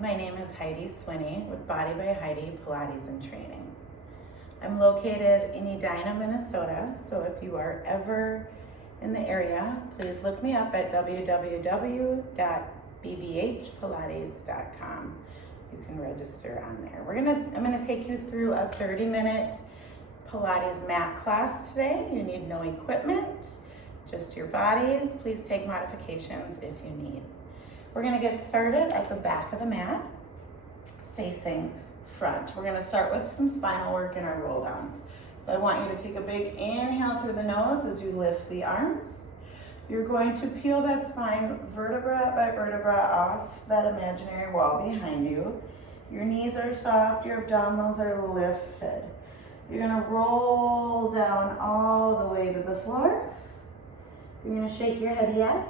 my name is Heidi Swinney with Body by Heidi Pilates and Training. I'm located in Edina, Minnesota, so if you are ever in the area, please look me up at www.bbhpilates.com. You can register on there. I'm gonna take you through a 30-minute Pilates mat class today. You need no equipment, just your bodies. Please take modifications if you need. We're gonna get started at the back of the mat, facing front. We're gonna start with some spinal work in our roll downs. So I want you to take a big inhale through the nose as you lift the arms. You're going to peel that spine vertebra by vertebra off that imaginary wall behind you. Your knees are soft, your abdominals are lifted. You're gonna roll down all the way to the floor. You're gonna shake your head yes.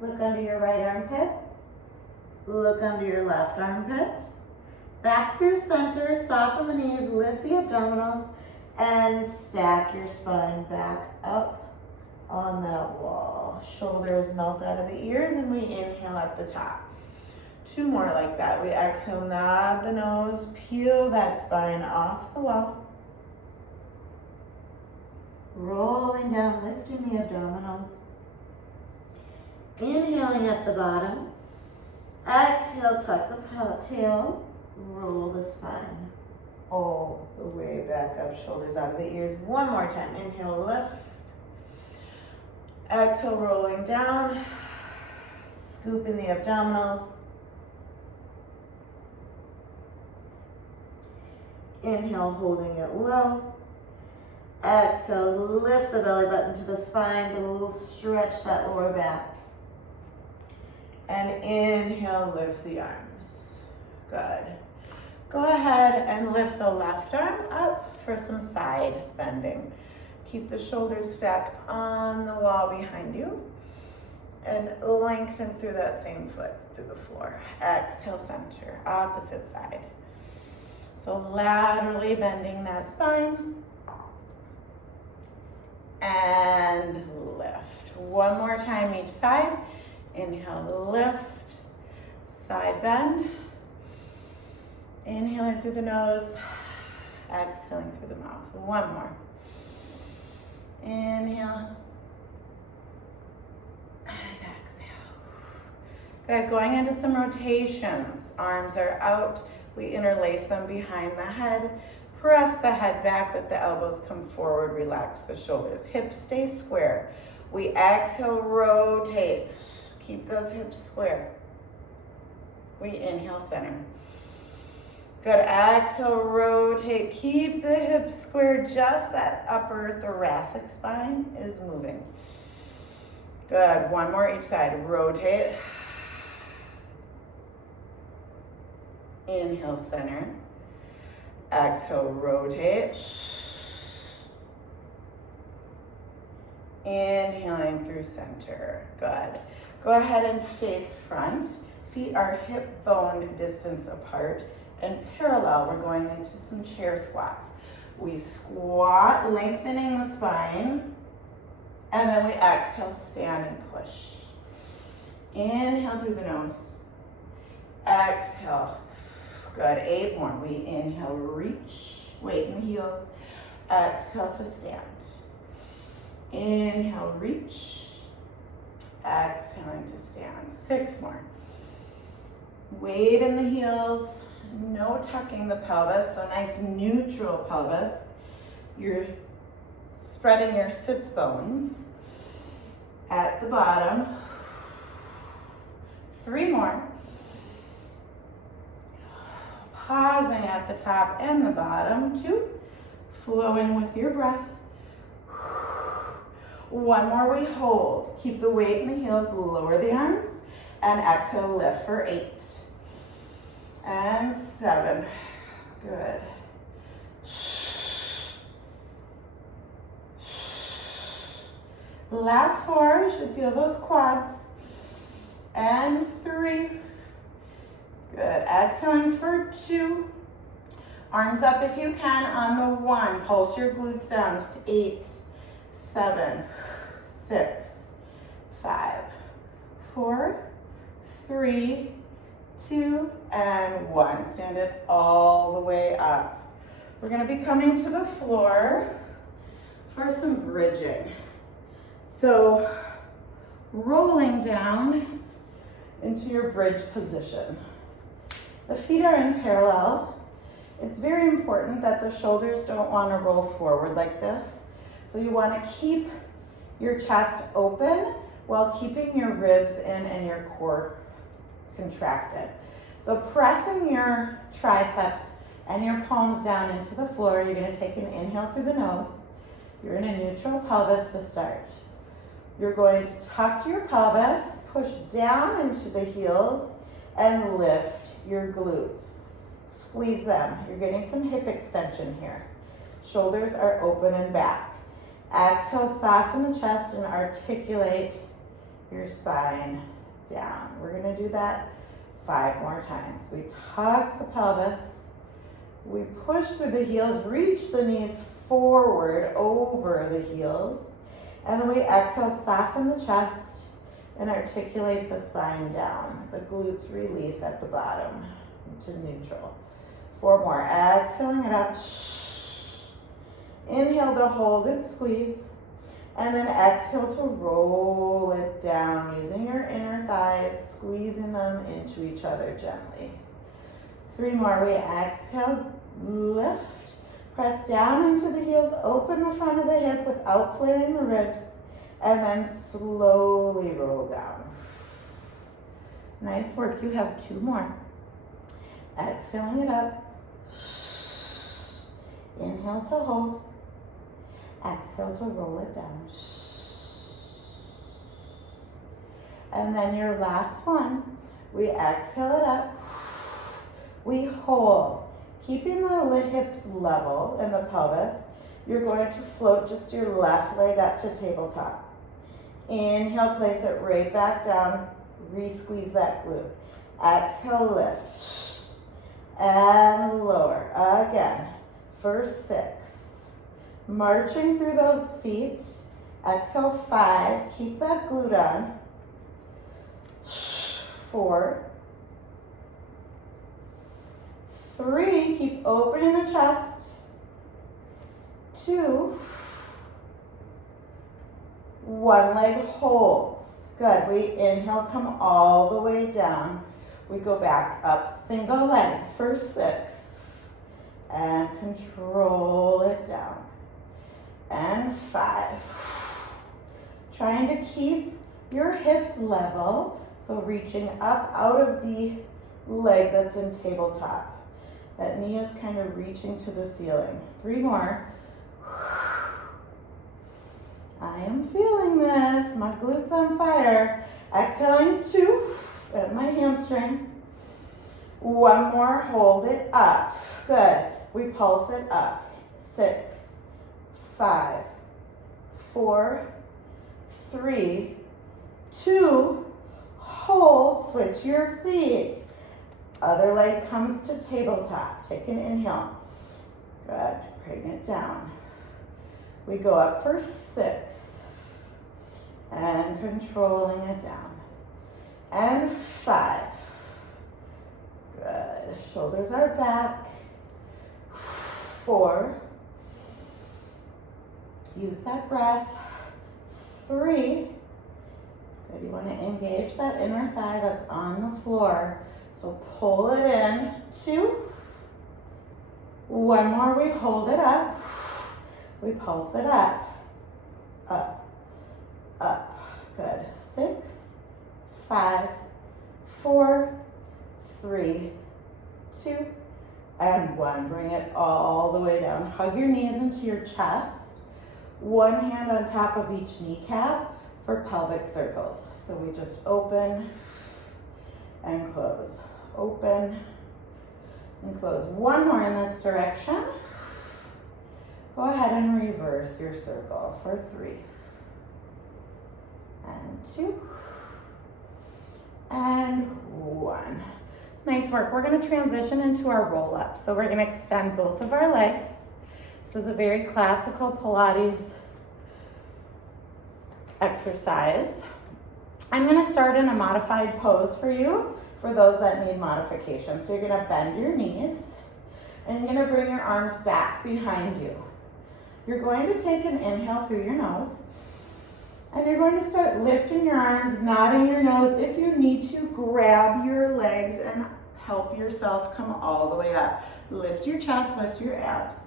Look under your right armpit. Look under your left armpit. Back through center, soften the knees, lift the abdominals, and stack your spine back up on that wall. Shoulders melt out of the ears, and we inhale at the top. 2 more like that. We exhale, nod the nose, peel that spine off the wall. Rolling down, lifting the abdominals. Inhaling at the bottom. Exhale, tuck the tail, roll the spine all the way back up, shoulders out of the ears. 1 more time. Inhale, lift. Exhale, rolling down, scooping the abdominals. Inhale, holding it low. Exhale, lift the belly button to the spine, to stretch that lower back. And inhale, lift the arms. Good. Go ahead and lift the left arm up for some side bending. Keep the shoulders stacked on the wall behind you and lengthen through that same foot through the floor. Exhale, center, opposite side. So laterally bending that spine and lift. 1 more time each side. Inhale, lift, side bend. Inhaling through the nose, exhaling through the mouth. 1 more. Inhale and exhale. Good, going into some rotations. Arms are out. We interlace them behind the head. Press the head back, let the elbows come forward. Relax the shoulders. Hips stay square. We exhale, rotate. Keep those hips square. We inhale, center. Good, exhale, rotate. Keep the hips square, just that upper thoracic spine is moving. Good, 1 more each side. Rotate. Inhale, center. Exhale, rotate. Inhaling through center. Good. Go ahead and face front. Feet are hip bone distance apart and parallel. We're going into some chair squats. We squat, lengthening the spine, and then we exhale, stand and push. Inhale through the nose. Exhale. Good, 8 more. We inhale, reach, weight in the heels. Exhale to stand. Inhale, reach. Exhaling to stand. 6 more. Weight in the heels. No tucking the pelvis, so nice neutral pelvis. You're spreading your sits bones at the bottom. 3 more. Pausing at the top and the bottom. 2. Flowing with your breath. 1 more, we hold. Keep the weight in the heels, lower the arms, and exhale, lift for 8. And 7. Good. Last 4, you should feel those quads. And 3. Good. Exhaling for 2. Arms up if you can on the 1. Pulse your glutes down to 8, 7, 6, 5, 4, 3, 2, and 1. Stand it all the way up. We're gonna be coming to the floor for some bridging. So rolling down into your bridge position. The feet are in parallel. It's very important that the shoulders don't want to roll forward like this. So you want to keep your chest open while keeping your ribs in and your core contracted. So pressing your triceps and your palms down into the floor, you're going to take an inhale through the nose. You're in a neutral pelvis to start. You're going to tuck your pelvis, push down into the heels, and lift your glutes. Squeeze them. You're getting some hip extension here. Shoulders are open and back. Exhale, soften the chest and articulate your spine down. We're gonna do that 5 more times. We tuck the pelvis. We push through the heels, reach the knees forward over the heels. And then we exhale, soften the chest and articulate the spine down. The glutes release at the bottom into neutral. 4 more. Exhaling it up. Inhale to hold and squeeze. And then exhale to roll it down using your inner thighs, squeezing them into each other gently. 3 more. We exhale, lift. Press down into the heels, open the front of the hip without flaring the ribs, and then slowly roll down. Nice work. You have 2 more. Exhaling it up. Inhale to hold. Exhale to roll it down. And then your last one. We exhale it up. We hold. Keeping the hips level in the pelvis, you're going to float just your left leg up to tabletop. Inhale, place it right back down. Re-squeeze that glute. Exhale, lift. And lower. Again, for 6. Marching through those feet. Exhale, 5. Keep that glute on. 4. 3, keep opening the chest. 2, 1 leg holds. Good. We inhale, come all the way down. We go back up, single leg for 6. And control it down. And 5. Trying to keep your hips level. So reaching up out of the leg that's in tabletop. That knee is kind of reaching to the ceiling. 3 more. I am feeling this. My glutes on fire. Exhaling 2. At my hamstring. 1 more. Hold it up. Good. We pulse it up. 6, 5, 4, 3, 2. Hold. Switch your feet. Other leg comes to tabletop. Take an inhale. Good. Bring it down. We go up for 6. And controlling it down. And 5. Good. Shoulders are back. 4. Use that breath. 3. Good. You want to engage that inner thigh that's on the floor. So pull it in. 2. 1 more. We hold it up. We pulse it up. Up. Up. Good. 6, 5, 4, 3, 2, and 1. Bring it all the way down. Hug your knees into your chest. 1 hand on top of each kneecap for pelvic circles. So we just open and close. Open and close. 1 more in this direction. Go ahead and reverse your circle for 3. And 2. And 1. Nice work. We're going to transition into our roll-up. So we're going to extend both of our legs. This is a very classical Pilates exercise. I'm gonna start in a modified pose for you, for those that need modification. So you're gonna bend your knees, and you're gonna bring your arms back behind you. You're going to take an inhale through your nose, and you're going to start lifting your arms, nodding your nose. If you need to, grab your legs and help yourself come all the way up. Lift your chest, lift your abs.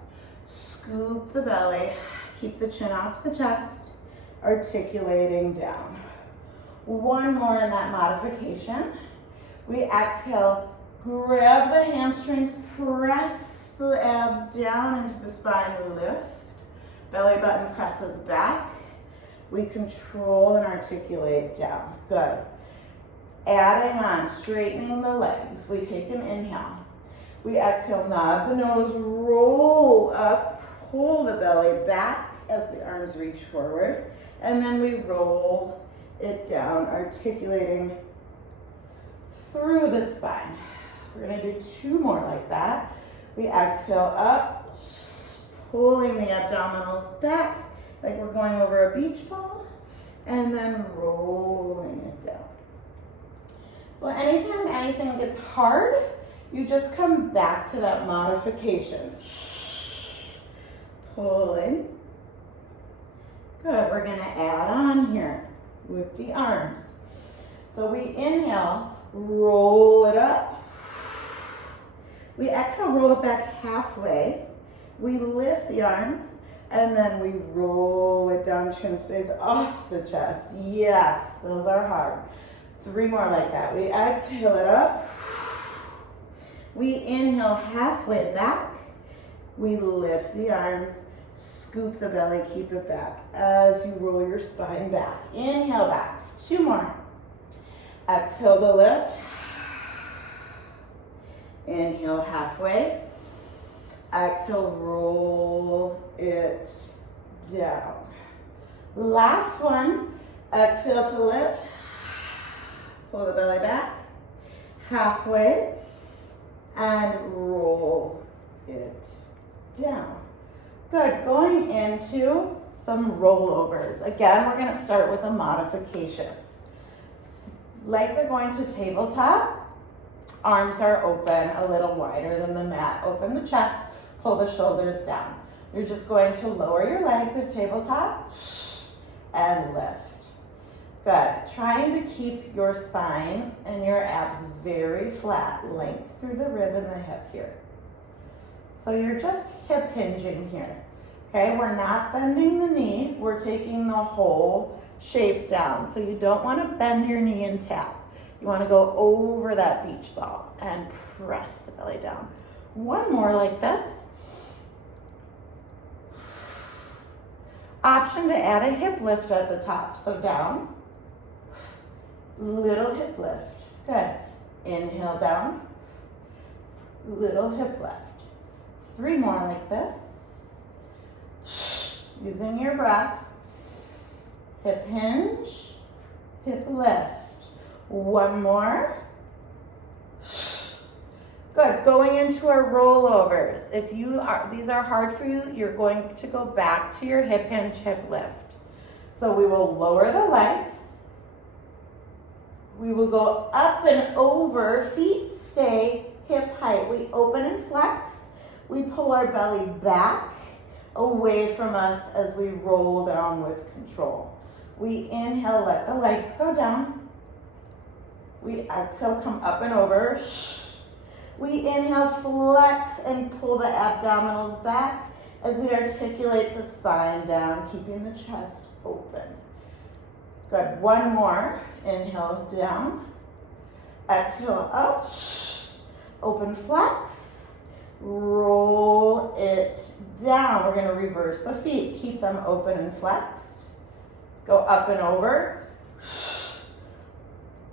Scoop the belly, keep the chin off the chest, articulating down. One more in that modification. We exhale, grab the hamstrings, press the abs down into the spine, lift. Belly button presses back. We control and articulate down. Good. Adding on, straightening the legs. We take an inhale. We exhale, nod the nose, roll up, pull the belly back as the arms reach forward. And then we roll it down, articulating through the spine. We're gonna do 2 more like that. We exhale up, pulling the abdominals back like we're going over a beach ball, and then rolling it down. So anytime anything gets hard, you just come back to that modification. Pulling. Good, we're gonna add on here with the arms. So we inhale, roll it up. We exhale, roll it back halfway. We lift the arms, and then we roll it down, chin stays off the chest. Yes, those are hard. 3 more like that. We exhale it up. We inhale halfway back. We lift the arms, scoop the belly, keep it back as you roll your spine back. Inhale back. 2 more. Exhale to lift. Inhale halfway. Exhale, roll it down. Last one. Exhale to lift. Pull the belly back. Halfway. And roll it down. Good. Going into some rollovers. Again, we're going to start with a modification. Legs are going to tabletop. Arms are open, a little wider than the mat. Open the chest, pull the shoulders down. You're just going to lower your legs at tabletop and lift. Good. Trying to keep your spine and your abs very flat, length through the rib and the hip here. So you're just hip hinging here. Okay, we're not bending the knee, we're taking the whole shape down. So you don't want to bend your knee and tap. You want to go over that beach ball and press the belly down. 1 more like this. Option to add a hip lift at the top. So down, little hip lift. Good. Inhale down, little hip lift. 3 more like this. Using your breath. Hip hinge, hip lift. 1 more. Good. Going into our rollovers. If these are hard for you, you're going to go back to your hip hinge, hip lift. So we will lower the legs. We will go up and over. Feet stay hip height. We open and flex. We pull our belly back away from us as we roll down with control. We inhale, let the legs go down. We exhale, come up and over. We inhale, flex and pull the abdominals back as we articulate the spine down, keeping the chest open. Good. 1 more. Inhale down. Exhale up. Open flex. Roll it down. We're going to reverse the feet. Keep them open and flexed. Go up and over.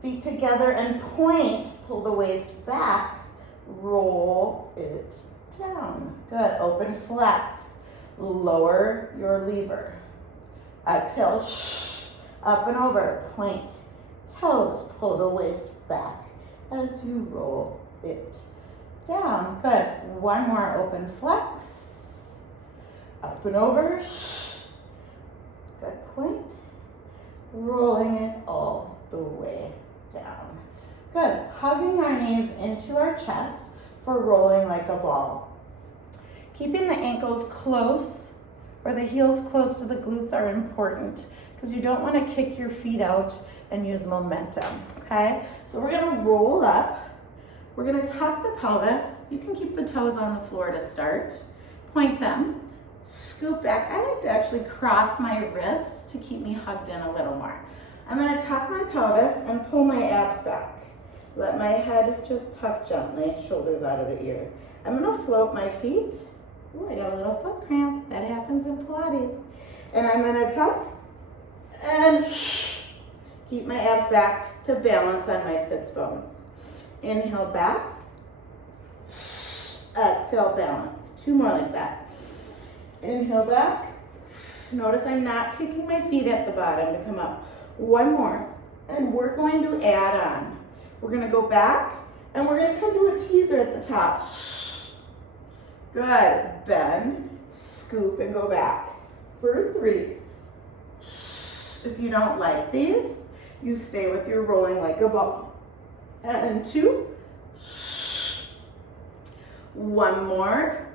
Feet together and point. Pull the waist back. Roll it down. Good. Open flex. Lower your lever. Exhale. Up and over. Point toes. Pull the waist back as you roll it down. Good. 1 more. Open flex. Up and over. Good point. Rolling it all the way down. Good. Hugging our knees into our chest for rolling like a ball. Keeping the ankles close or the heels close to the glutes are important because you don't want to kick your feet out and use momentum, okay? So we're gonna roll up. We're gonna tuck the pelvis. You can keep the toes on the floor to start. Point them, scoop back. I like to actually cross my wrists to keep me hugged in a little more. I'm gonna tuck my pelvis and pull my abs back. Let my head just tuck gently, shoulders out of the ears. I'm gonna float my feet. Ooh, I got a little foot cramp. That happens in Pilates. And I'm gonna tuck and keep my abs back to balance on my sits bones. Inhale back, exhale balance. 2 more like that. Inhale back. Notice I'm not kicking my feet at the bottom to come up. 1 more, and we're going to add on. We're gonna go back, and we're gonna come to a teaser at the top. Good, bend, scoop, and go back for 3. If you don't like these, you stay with your rolling like a ball. And 2. 1 more.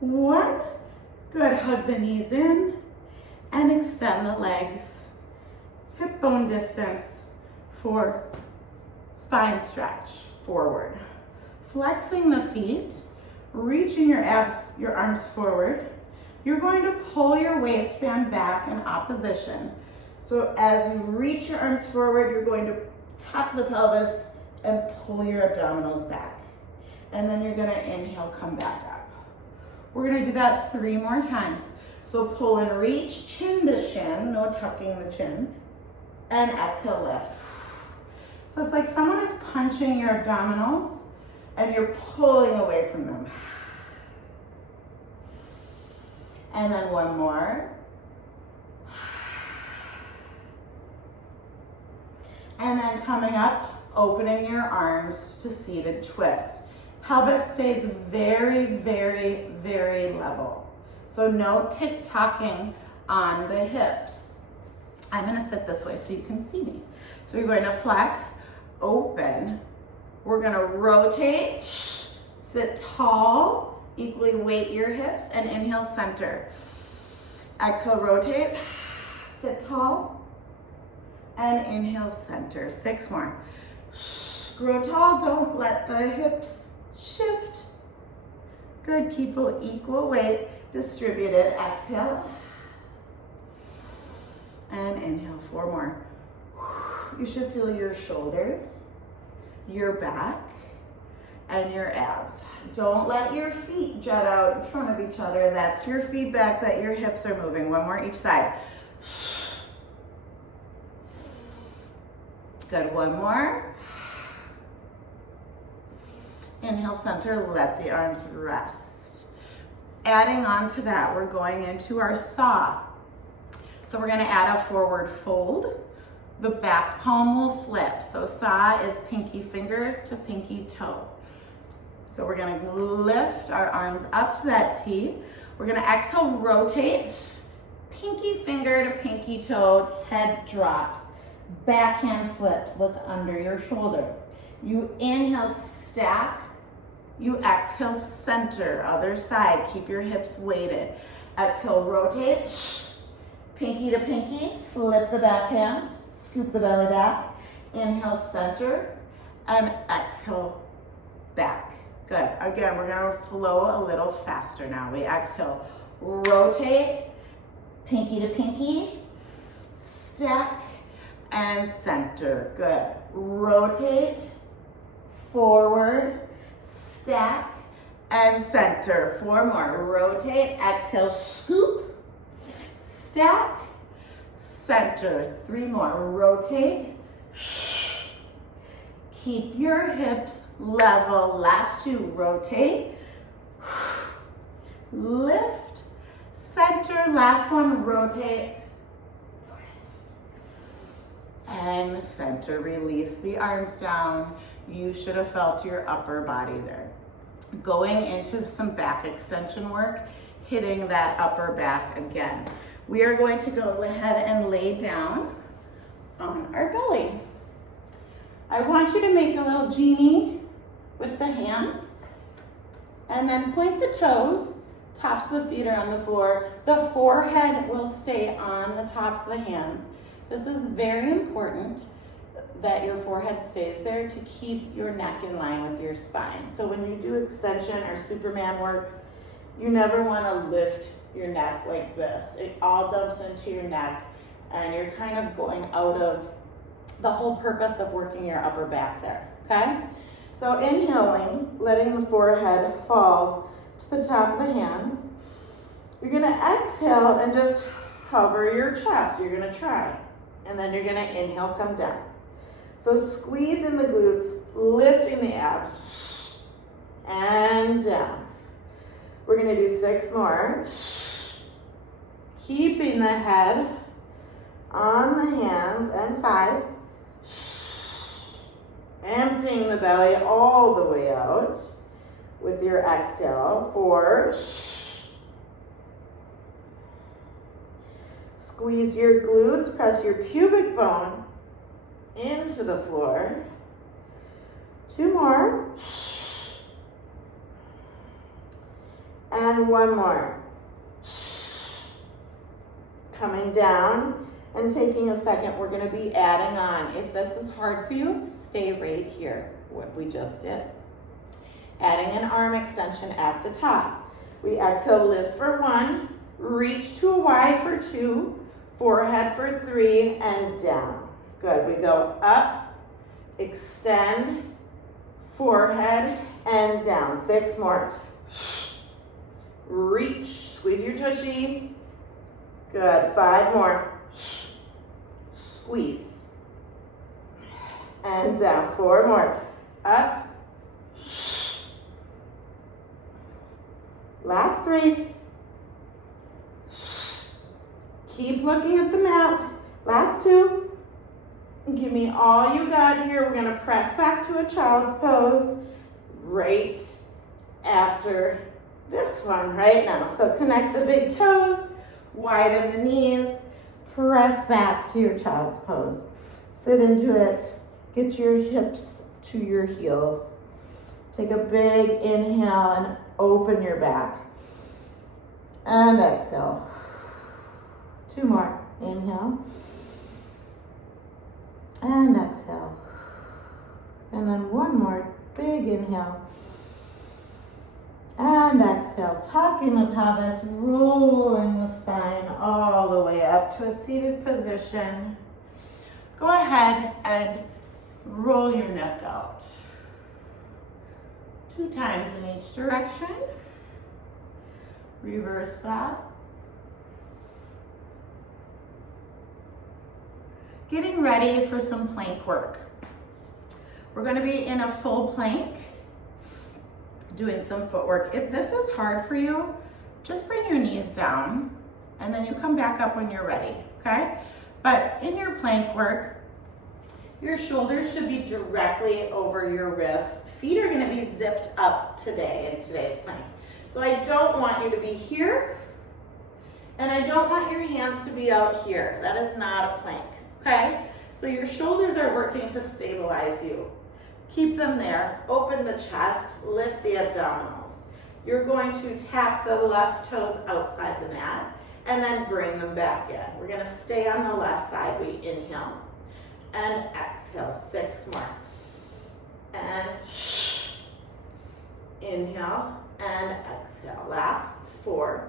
1. Good, hug the knees in and extend the legs. Hip bone distance for spine stretch forward. Flexing the feet, reaching your arms forward. You're going to pull your waistband back in opposition. So as you reach your arms forward, you're going to tuck the pelvis and pull your abdominals back. And then you're gonna inhale, come back up. We're gonna do that 3 more times. So pull and reach, chin to shin, no tucking the chin. And exhale, lift. So it's like someone is punching your abdominals and you're pulling away from them. And then 1 more. And then coming up, opening your arms to seated twist. Pelvis stays very, very, very level. So no tick-tocking on the hips. I'm gonna sit this way so you can see me. So you're going to flex, open. We're gonna rotate, sit tall, equally weight your hips, and inhale, center. Exhale, rotate, sit tall, and inhale, center. 6 more. Grow tall, don't let the hips shift. Good, keep equal weight distributed. Exhale. And inhale, 4 more. You should feel your shoulders, your back, and your abs. Don't let your feet jut out in front of each other. That's your feedback that your hips are moving. 1 more each side. Good, 1 more. Inhale, center, let the arms rest. Adding on to that, we're going into our saw. So we're gonna add a forward fold. The back palm will flip. So saw is pinky finger to pinky toe. So we're gonna lift our arms up to that T. We're gonna exhale, rotate, pinky finger to pinky toe, head drops. Backhand flips, look under your shoulder. You inhale, stack. You exhale, center, other side. Keep your hips weighted. Exhale, rotate. Pinky to pinky, flip the backhand, scoop the belly back. Inhale, center, and exhale, back. Good. Again, we're gonna flow a little faster now. We exhale, rotate, pinky to pinky, stack, and center. Good. Rotate, forward, stack, and center. 4 more. Rotate, exhale, scoop, stack, center. 3 more. Rotate. Keep your hips level. Last 2. Rotate. Lift. Center. Last 1. Rotate. And center. Release the arms down. You should have felt your upper body there. Going into some back extension work, hitting that upper back again. We are going to go ahead and lay down. on our belly. I want you to make a little genie with the hands and then point the toes. Tops of the feet are on the floor. The forehead will stay on the tops of the hands. This is very important that your forehead stays there to keep your neck in line with your spine. So when you do extension or Superman work, you never want to lift your neck like this. It all dumps into your neck and you're kind of going out of the whole purpose of working your upper back there, okay? So inhaling, letting the forehead fall to the top of the hands. You're gonna exhale and just hover your chest. You're gonna try. And then you're gonna inhale, come down. So squeeze in the glutes, lifting the abs, and down. We're gonna do 6 more. Keeping the head on the hands, and 5. Emptying the belly all the way out with your exhale. 4. Squeeze your glutes, press your pubic bone into the floor. 2 more. And 1 more. Coming down and taking a second, we're gonna be adding on. If this is hard for you, stay right here, what we just did. Adding an arm extension at the top. We exhale, lift for 1, reach to a Y for 2, forehead for 3, and down. Good, we go up, extend, forehead, and down. 6 more. Reach, squeeze your tushy. Good, 5 more. Squeeze. And down, 4 more. Up. Last 3. Keep looking at the mat. Last 2. Give me all you got here. We're gonna press back to a child's pose right after this one right now. So connect the big toes, widen the knees, press back to your child's pose. Sit into it, get your hips to your heels. Take a big inhale and open your back. And exhale. 2 more. Inhale. And exhale. And then 1 more big inhale. And exhale, tucking the pelvis, rolling the spine all the way up to a seated position. Go ahead and roll your neck out. 2 times in each direction. Reverse that. Getting ready for some plank work. We're going to be in a full plank, doing some footwork. If this is hard for you, just bring your knees down and then you come back up when you're ready, okay? But in your plank work, your shoulders should be directly over your wrists. Feet are gonna be zipped up today in today's plank. So I don't want you to be here and I don't want your hands to be out here. That is not a plank, okay? So your shoulders are working to stabilize you. Keep them there, open the chest, lift the abdominals. You're going to tap the left toes outside the mat and then bring them back in. We're gonna stay on the left side. We inhale and exhale, 6 more. And inhale and exhale. Last 4,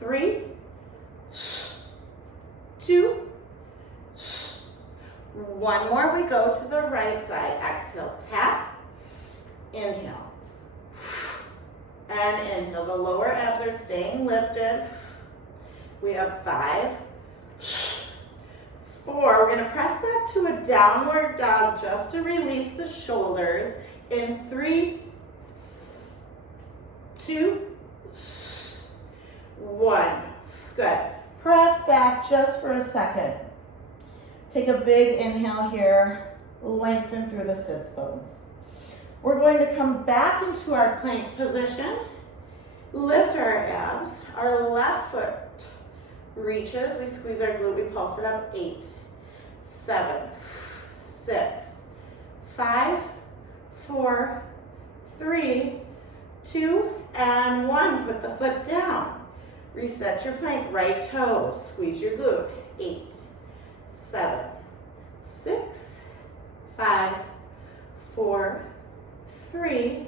3, 2, 1 more, we go to the right side. Exhale, tap, inhale, and inhale. The lower abs are staying lifted. We have 5, 4. We're gonna press back to a downward dog just to release the shoulders in 3, 2, 1. Good. Press back just for a second. Take a big inhale here, lengthen through the sits bones. We're going to come back into our plank position, lift our abs, our left foot reaches, we squeeze our glute, we pulse it up. 8, 7, 6, 5, 4, 3, 2, and 1. Put the foot down. Reset your plank. Right toe. Squeeze your glute. 8, 7, 6, 5, 4, 3,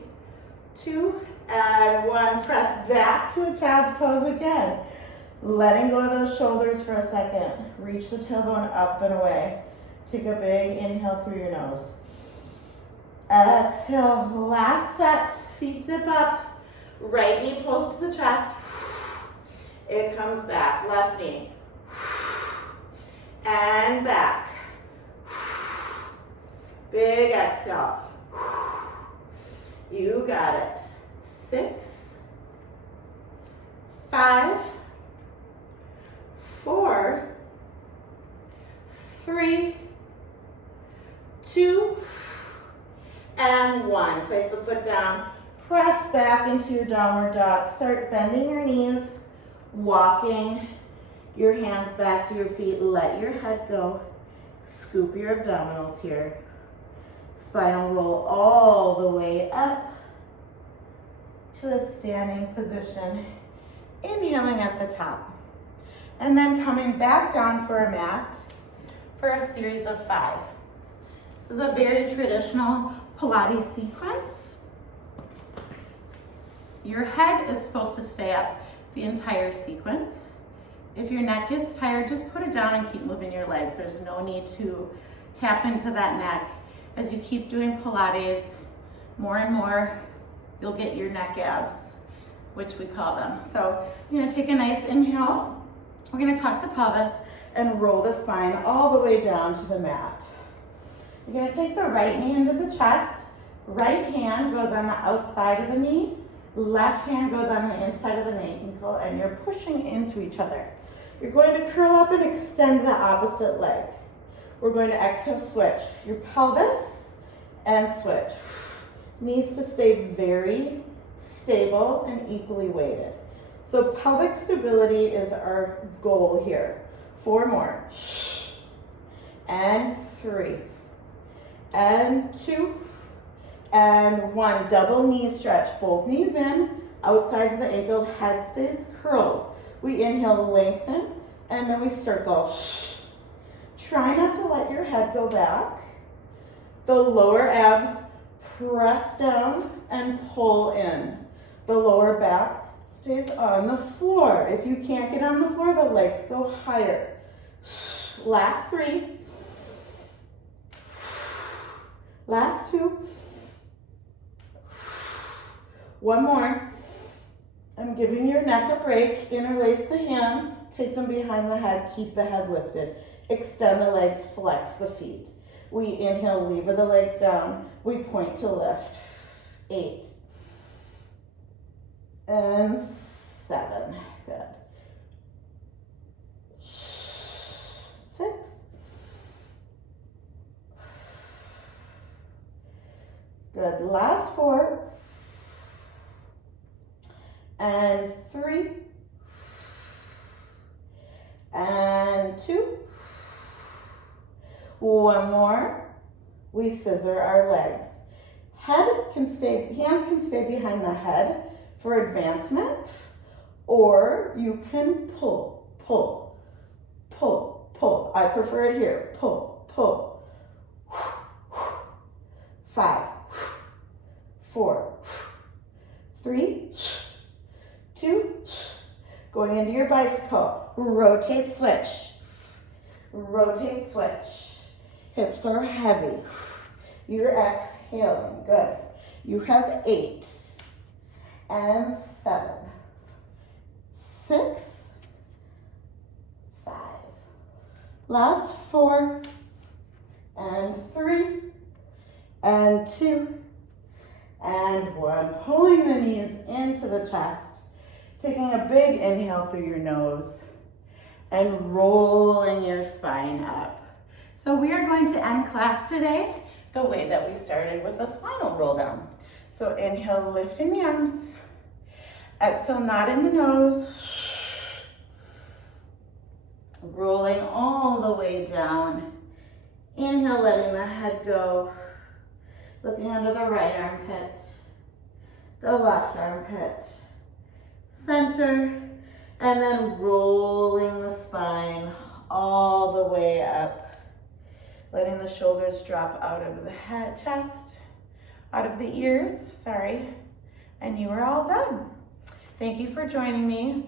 2, and 1. Press back to a child's pose again. Letting go of those shoulders for a second. Reach the tailbone up and away. Take a big inhale through your nose. Exhale. Last set. Feet zip up. Right knee pulls to the chest. It comes back. Left knee. And back. Big exhale. You got it. 6, 5, 4, 3, 2, and 1. Place the foot down. Press back into your downward dog. Start bending your knees, walking your hands back to your feet. Let your head go. Scoop your abdominals here. Spinal roll all the way up to a standing position. Inhaling at the top. And then coming back down for a mat for a series of 5. This is a very traditional Pilates sequence. Your head is supposed to stay up the entire sequence. If your neck gets tired, just put it down and keep moving your legs. There's no need to tap into that neck. As you keep doing Pilates, more and more, you'll get your neck abs, which we call them. So you're gonna take a nice inhale. We're gonna tuck the pelvis and roll the spine all the way down to the mat. You're gonna take the right knee into the chest. Right hand goes on the outside of the knee. Left hand goes on the inside of the ankle, and you're pushing into each other. You're going to curl up and extend the opposite leg. We're going to exhale, switch your pelvis and switch. Needs to stay very stable and equally weighted. So pelvic stability is our goal here. 4 more. And 3. And 2. And 1. Double knee stretch. Both knees in. Outsides of the ankle. Head stays curled. We inhale, lengthen. And then we circle. Try not to let your head go back. The lower abs press down and pull in. The lower back stays on the floor. If you can't get on the floor, the legs go higher. Last 3. Last 2. 1 more. I'm giving your neck a break. Interlace the hands. Take them behind the head. Keep the head lifted. Extend the legs. Flex the feet. We inhale, lever the legs down. We point to lift. 8. And 7. Good. 6. Good. Last 4. And 3. And 2. 1 more. We scissor our legs. Hands can stay behind the head for advancement, or you can pull, pull, pull, pull. I prefer it here. Pull, pull. 5, 4, 3, 2. Going into your bicycle. Rotate, switch. Rotate, switch. Hips are heavy. You're exhaling. Good. You have 8 and 7, 6, 5. Last 4 and 3 and 2 and 1. Pulling the knees into the chest. Taking a big inhale through your nose and rolling your spine up. So we are going to end class today the way that we started, with a spinal roll down. So inhale, lifting the arms. Exhale, knot in the nose. rolling all the way down. Inhale, letting the head go. Looking under the right armpit, the left armpit, center, and then rolling the spine all the way up. Letting the shoulders drop out of the head, chest, out of the ears, sorry. And you are all done. Thank you for joining me.